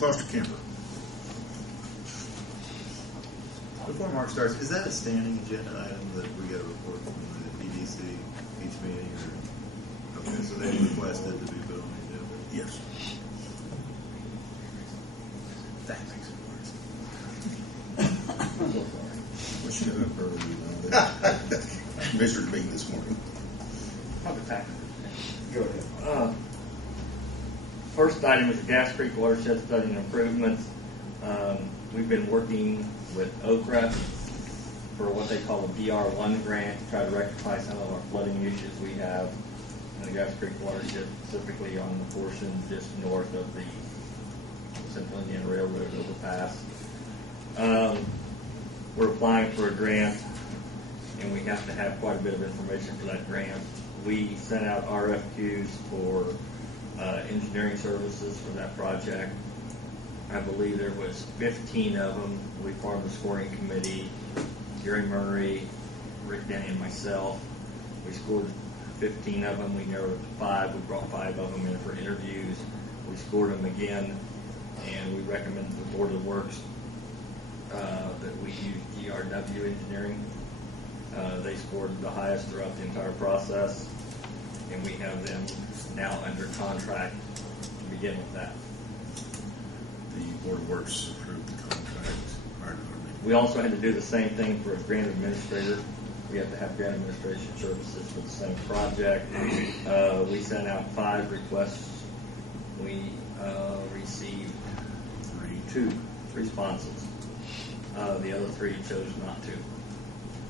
Foster camper. Before Mark starts, is that a standing agenda item that we get a report from the EDC each meeting? Or, okay, so they requested to be put on the agenda? Yes. Thanks. We should have early. Commissioner's meeting this morning. Public tax. Go ahead. First item is the Gas Creek watershed study and improvements. We've been working with Okra for what they call a DR1 grant to try to rectify some of our flooding issues we have in the Gas Creek watershed, specifically on the portion just north of the Central Indiana Railroad overpass. We're applying for a grant, and we have to have quite a bit of information for that grant. We sent out RFQs for engineering services for that project. I believe there was 15 of them. We formed the scoring committee. Gary Murray, Rick Denny, and myself. We scored 15 of them. We narrowed it to 5. We brought 5 of them in for interviews. We scored them again, and we recommend to the Board of Works that we use GRW Engineering. They scored the highest throughout the entire process, and we have them now under contract to begin with that. The Board of Works approved the contract. We also had to do the same thing for a grant administrator. We have to have grant administration services for the same project. We sent out 5 requests. We received 2 responses. The other 3 chose not to.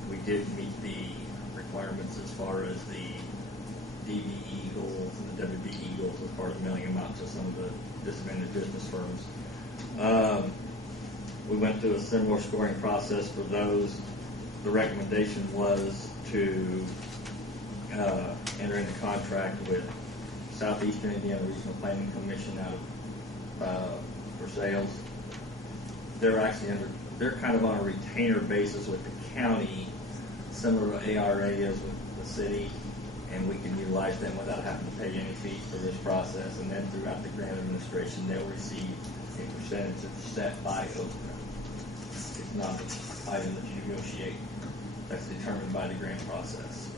We did meet the requirements as far as the DBE goals and the WBE goals as far as mailing them out to some of the disadvantaged business firms. We went through a similar scoring process for those. The recommendation was to enter into contract with Southeastern Indiana Regional Planning Commission out of Versailles. They're kind of on a retainer basis with the county, similar to ARA is with the city, and we can utilize them without having to pay any fees for this process. And then throughout the grant administration, they'll receive a percentage that's set by OPRA. It's not an item that you negotiate. That's determined by the grant process.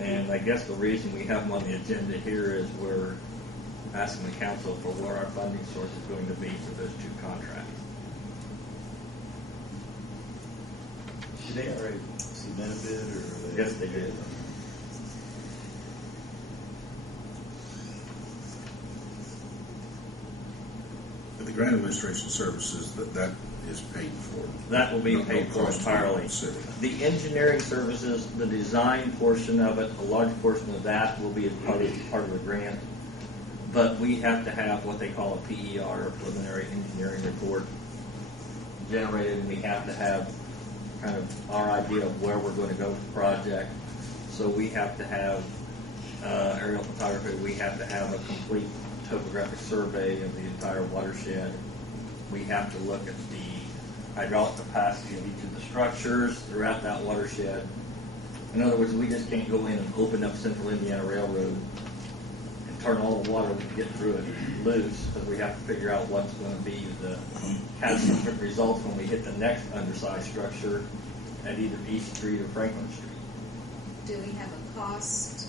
And I guess the reason we have them on the agenda here is we're asking the council for where our funding source is going to be for those 2 contracts. Did they already see benefit, or? Yes, they did. But the grant administration services, that is paid for. That will be No paid for cost entirely. to the city. The engineering services, the design portion of it, a large portion of that will be part of the grant. But we have to have what they call a PER, a preliminary engineering report, generated, and we have to have kind of our idea of where we're going to go with the project. So we have to have aerial photography. We have to have a complete topographic survey of the entire watershed. We have to look at the hydraulic capacity of each of the structures throughout that watershed. In other words, we just can't go in and open up Central Indiana Railroad and turn all the water we can get through it loose, because we have to figure out what's going to be the catastrophic results when we hit the next undersized structure at either East Street or Franklin Street. Do we have a cost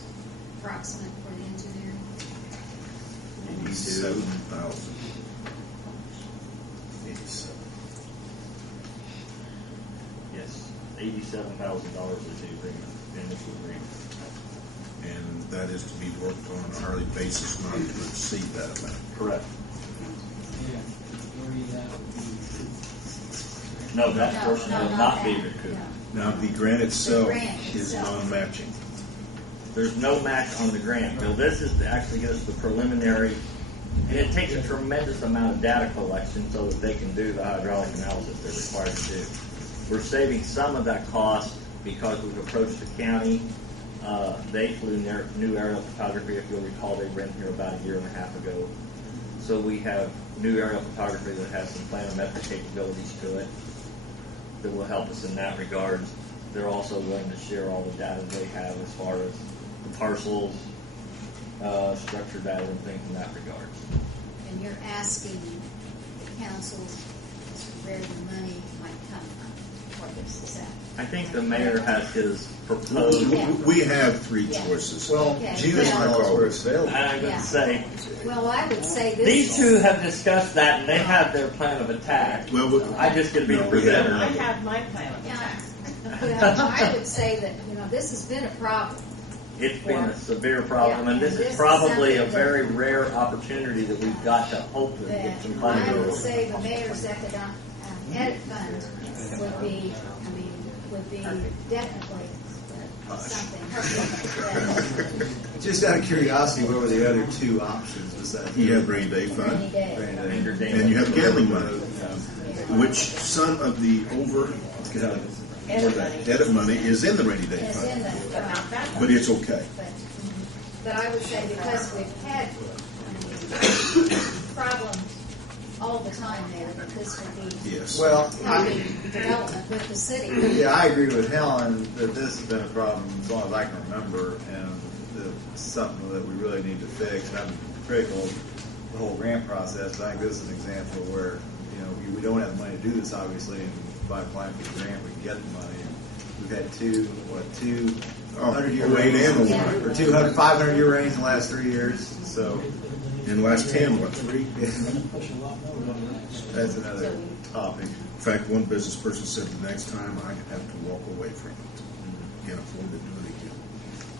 approximate for the engineering? $87,000. 87. Yes, $87,000 is the agreement, the initial agreement. And that is to be worked on an hourly basis, not to exceed that amount. Correct. Yeah, No, that portion No, will not not be that. recouped. Now, the grant itself grant is itself. non-matching. There's no match on the grant. Bill, this is to actually give us the preliminary, and it takes a tremendous amount of data collection so that they can do the hydraulic analysis they're required to do. We're saving some of that cost because we've approached the county. They flew new aerial photography. If you'll recall, they ran here about a year and a half ago. So we have new aerial photography that has some planimetric capabilities to it that will help us in that regard. They're also willing to share all the data they have as far as the parcels, structure data, and things in that regard. and you're asking the council as to where the money might come from for this, is that? I think the mayor has his proposed. We have three Yeah. choices. Well, Okay. June is Yeah. where it's available. I would Yeah. say Well, I would say this. these two have discussed that, and they have their plan of attack. Well, I just get to be the No, we have- presenter. I have my plan of Yeah, attack. well, I would say that, this has been a problem. It's been a severe problem, and this Yeah, and is this probably is a something very rare opportunity that we've got to hopefully That get some funding. I would for. say the mayor's edit fund would be definitely something. Just out of curiosity, what were the other two options besides? You have rainy day Rainy fund, day. Ranger Dane. and you have gambling money, which some of the Edit money. edit money is in the rainy day It's in fund, the, But not that but it's okay. but I would say because we've had problems all the time there, that this would be Yes. Well, helping development with the city. yeah, I agree with Helen that this has been a problem as long as I can remember, and it's something that we really need to fix. And I'm critical of the whole grant process. I think this is an example where we don't have the money to do this, obviously, and by applying for the grant, we can get the money. And we've had two 100-year 08 rains, and Yeah. 09. or 200, 500-year rains in the last 3 years. So In the last 10, what, 3? that's another topic. In fact, one business person said the next time I have to walk away from it. Can't afford to do it again.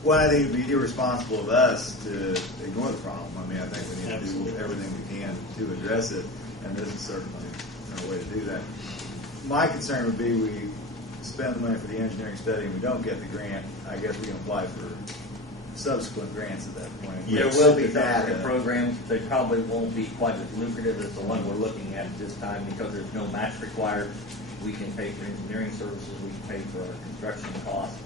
Well, I think it'd be irresponsible of us to ignore the problem. I mean, I think we need to do everything we can to address it, and this is certainly a way to do that. My concern would be we spend the money for the engineering study and we don't get the grant. I guess we can apply for subsequent grants at that point. There Yes. will be Data. subsequent programs. They probably won't be quite as lucrative as the one we're looking at this time because there's no match required. We can pay for engineering services. We can pay for our construction costs.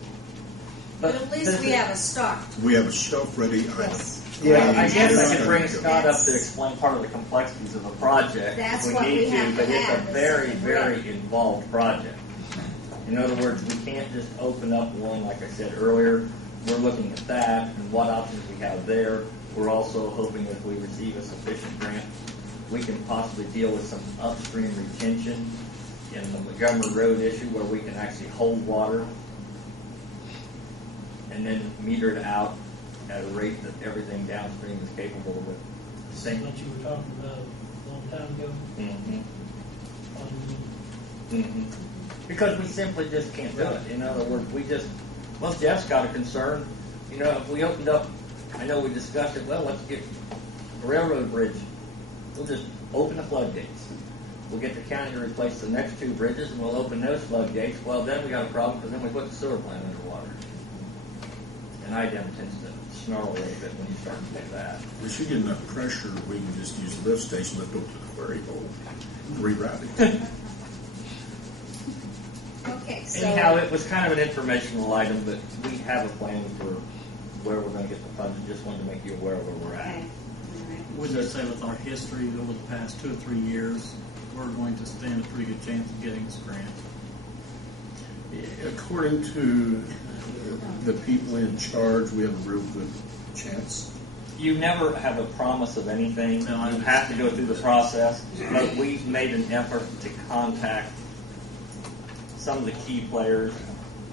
But at least we have a start. We have a shelf-ready item. Yes. Yeah, I guess I That's- could bring Scott up to That's- explain part of the complexities of the project That's if we what need we to, have to but it's have, a is very, something very ready. involved project. In other words, we can't just open up one, like I said earlier. We're looking at that and what options we have there. We're also hoping if we receive a sufficient grant, we can possibly deal with some upstream retention in the Montgomery Road issue where we can actually hold water and then meter it out at a rate that everything downstream is capable of Same sinking. what you were talking about a long time ago. Mhm. Possibly. Mhm. Because we simply just can't do it. In other words, well, Jeff's got a concern. If we opened up, I know we discussed it, well, let's get a railroad bridge. We'll just open the floodgates. We'll get the county to replace the next two bridges and we'll open those floodgates. Well, then we got a problem because then we put the sewer plant underwater. And IDEM tends to snarl a little bit when you start to do that. We should get enough pressure, we can just use the lift station, lift up to the quarry hole, reroute it. Okay, so. Anyhow, it was kind of an informational item, but we have a plan for where we're going to get the funds. Just wanted to make you aware of where we're Okay. at. All right. Would you say with our history over the past 2 or 3 years, we're going to stand a pretty good chance of getting this grant? According to the people in charge, we have a real good chance. You never have a promise of anything. No, I You have to go understand. through the process. But we've made an effort to contact some of the key players,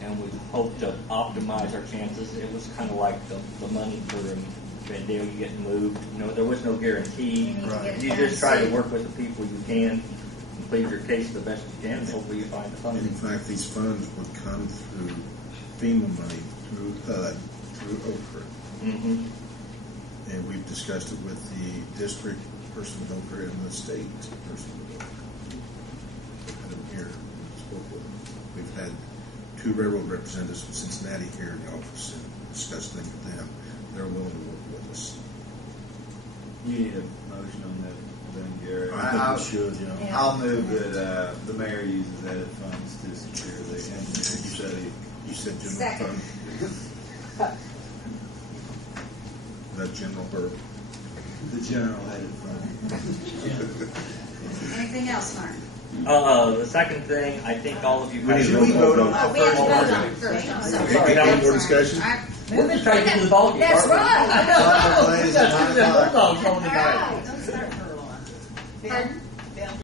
and we hope to optimize our chances. It was kind of like the money for Vandale getting moved. There was no guarantee. You need to get it You done just try to soon. work with the people you can, and plead your case the best you can, and hopefully you find the And in funding. fact, these funds would come through FEMA money, through HUD, through OPRA. Mm-hmm. And we've discussed it with the district person with OPRA and the state person with OPRA. We've had them here, spoke with them. We've had 2 railroad representatives from Cincinnati here in the office and discussed things with them. They're willing to work with us. You need a motion on that, then, Gary. I think we should, Yeah. I'll move that the mayor uses edit funds to secure the engineering study. You said general Second. fund. That general or The general edit fund. Anything else, Mark? The second thing, I think all of you We need guys. to roll call vote. We have to vote on it first. I'm sorry. Okay, any more discussion? We're just trying to get to the ballgame. That's aren't we? right. I know. We got two of them bulldogs on All tonight. right. Don't start her on. Bill? Pardon? Bill?